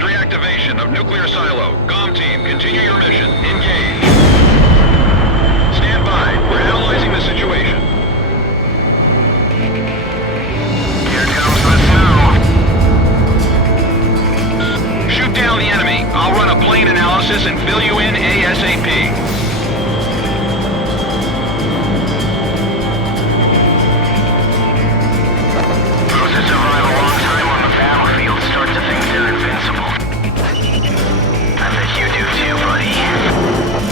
Confirmed reactivation of nuclear silo. GOM team, continue your mission. Engage. Stand by. We're analyzing the situation. Here comes the snow. Shoot down the enemy. I'll run a plane analysis and fill you in ASAP. Those that survive a long time on the battlefield start to think they're invincible. I bet you do too, buddy.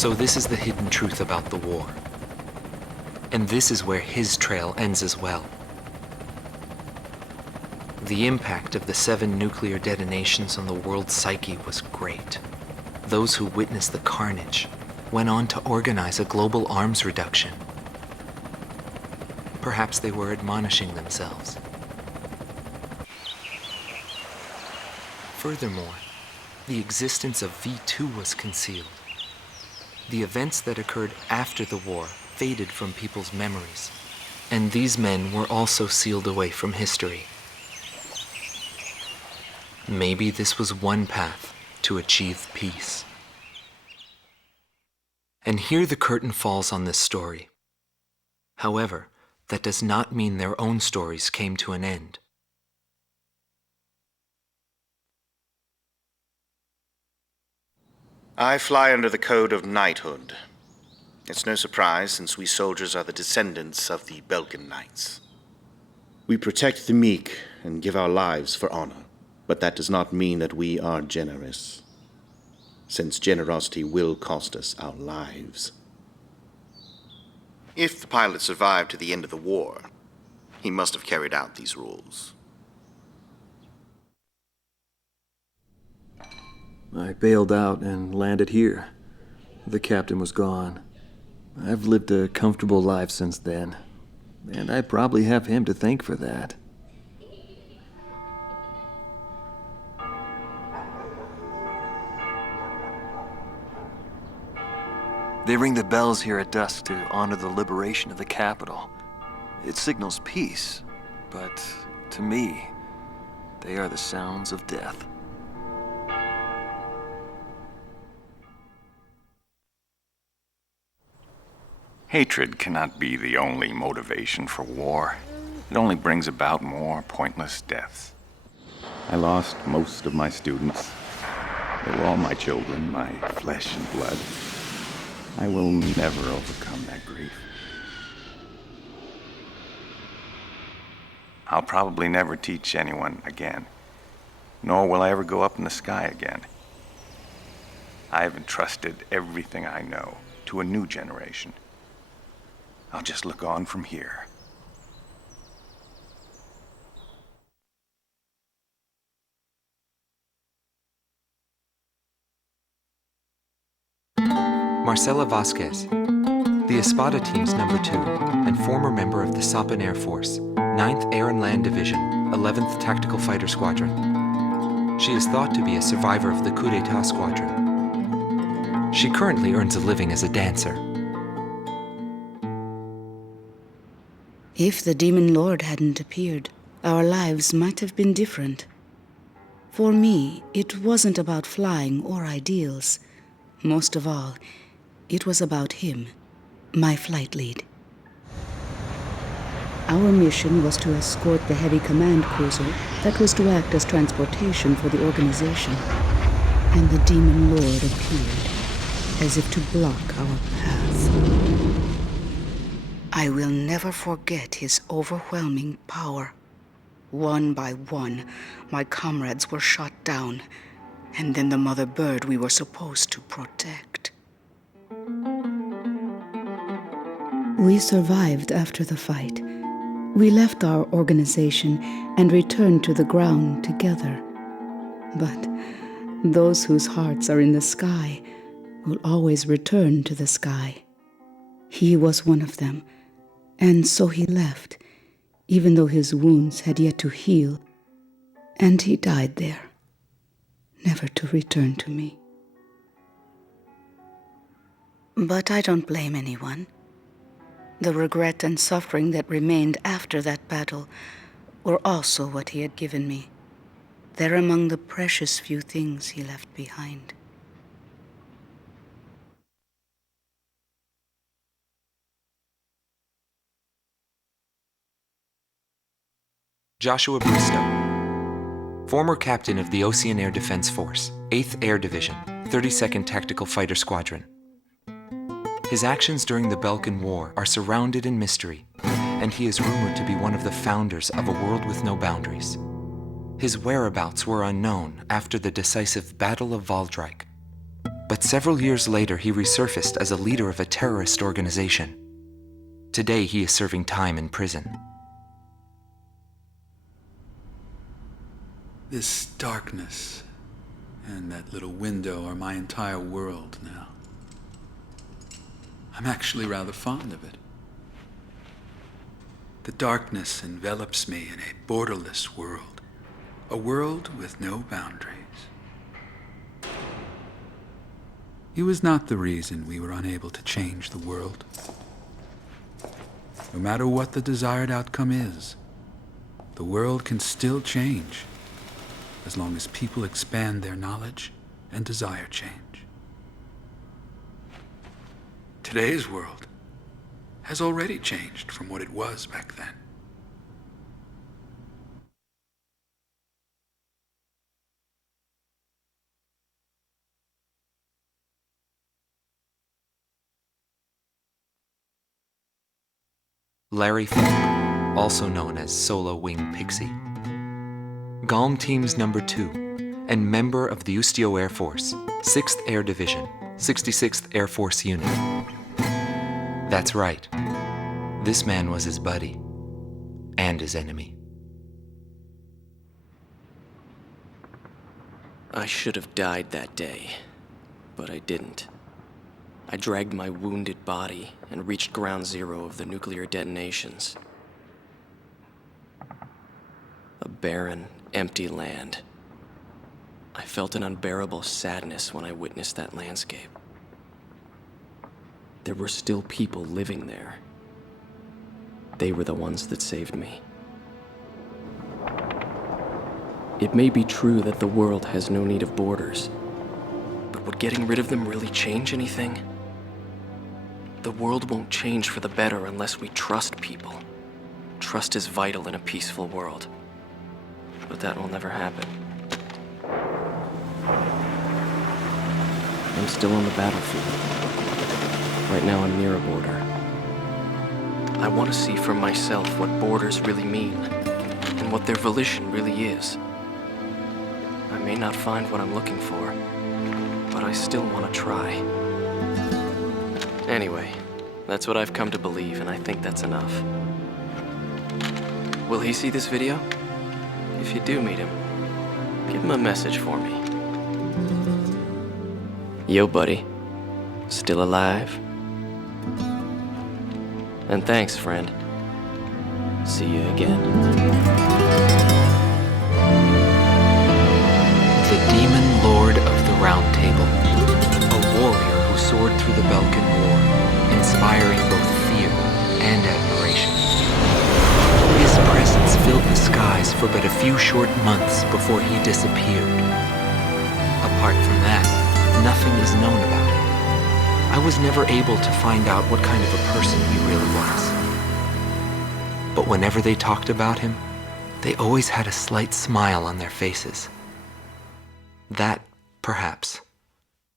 So this is the hidden truth about the war. And this is where his trail ends as well. The impact of the 7 nuclear detonations on the world's psyche was great. Those who witnessed the carnage went on to organize a global arms reduction. Perhaps they were admonishing themselves. Furthermore, the existence of V2 was concealed. The events that occurred after the war faded from people's memories, and these men were also sealed away from history. Maybe this was one path to achieve peace. And here the curtain falls on this story. However, that does not mean their own stories came to an end. I fly under the code of knighthood. It's no surprise, since we soldiers are the descendants of the Belgian knights. We protect the meek and give our lives for honor, but that does not mean that we are generous, since generosity will cost us our lives. If the pilot survived to the end of the war, he must have carried out these rules. I bailed out and landed here. The captain was gone. I've lived a comfortable life since then, and I probably have him to thank for that. They ring the bells here at dusk to honor the liberation of the capital. It signals peace, but to me, they are the sounds of death. Hatred cannot be the only motivation for war. It only brings about more pointless deaths. I lost most of my students. They were all my children, my flesh and blood. I will never overcome that grief. I'll probably never teach anyone again, nor will I ever go up in the sky again. I have entrusted everything I know to a new generation. I'll just look on from here. Marcela Vasquez, the Espada Team's number 2 and former member of the Sapan Air Force, 9th Air and Land Division, 11th Tactical Fighter Squadron. She is thought to be a survivor of the coup d'etat squadron. She currently earns a living as a dancer. If the Demon Lord hadn't appeared, our lives might have been different. For me, it wasn't about flying or ideals. Most of all, it was about him, my flight lead. Our mission was to escort the heavy command cruiser that was to act as transportation for the organization. And the Demon Lord appeared, as if to block our path. I will never forget his overwhelming power. One by one, my comrades were shot down, and then the mother bird we were supposed to protect. We survived after the fight. We left our organization and returned to the ground together. But those whose hearts are in the sky will always return to the sky. He was one of them, and so he left, even though his wounds had yet to heal, and he died there, never to return to me. But I don't blame anyone. The regret and suffering that remained after that battle were also what he had given me. They're among the precious few things he left behind. Joshua Bristow, former captain of the Ocean Air Defense Force, 8th Air Division, 32nd Tactical Fighter Squadron. His actions during the Balkan War are surrounded in mystery, and he is rumored to be one of the founders of a world with no boundaries. His whereabouts were unknown after the decisive Battle of Valdrijk. But several years later, he resurfaced as a leader of a terrorist organization. Today, he is serving time in prison. This darkness and that little window are my entire world now. I'm actually rather fond of it. The darkness envelops me in a borderless world, a world with no boundaries. It was not the reason we were unable to change the world. No matter what the desired outcome is, the world can still change as long as people expand their knowledge and desire change. Today's world has already changed from what it was back then. Larry Falk, also known as Solo Wing Pixy. GALM Team's number 2, and member of the Ustio Air Force, 6th Air Division, 66th Air Force Unit. That's right. This man was his buddy, and his enemy. I should have died that day, but I didn't. I dragged my wounded body and reached ground zero of the nuclear detonations. A barren, empty land. I felt an unbearable sadness when I witnessed that landscape. There were still people living there. They were the ones that saved me. It may be true that the world has no need of borders, but would getting rid of them really change anything? The world won't change for the better unless we trust people. Trust is vital in a peaceful world. But that will never happen. I'm still on the battlefield. Right now I'm near a border. I want to see for myself what borders really mean, and what their volition really is. I may not find what I'm looking for, but I still want to try. Anyway, that's what I've come to believe, and I think that's enough. Will he see this video? If you do meet him, give him a message for me. Yo, buddy. Still alive? And thanks, friend. See you again. The Demon Lord of the Round Table, a warrior who soared through the Balkan War, inspiring both fear and admiration. His presence filled the skies for but a few short months before he disappeared. Apart from that, nothing is known about him. I was never able to find out what kind of a person he really was. But whenever they talked about him, they always had a slight smile on their faces. That, perhaps,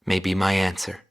may be my answer.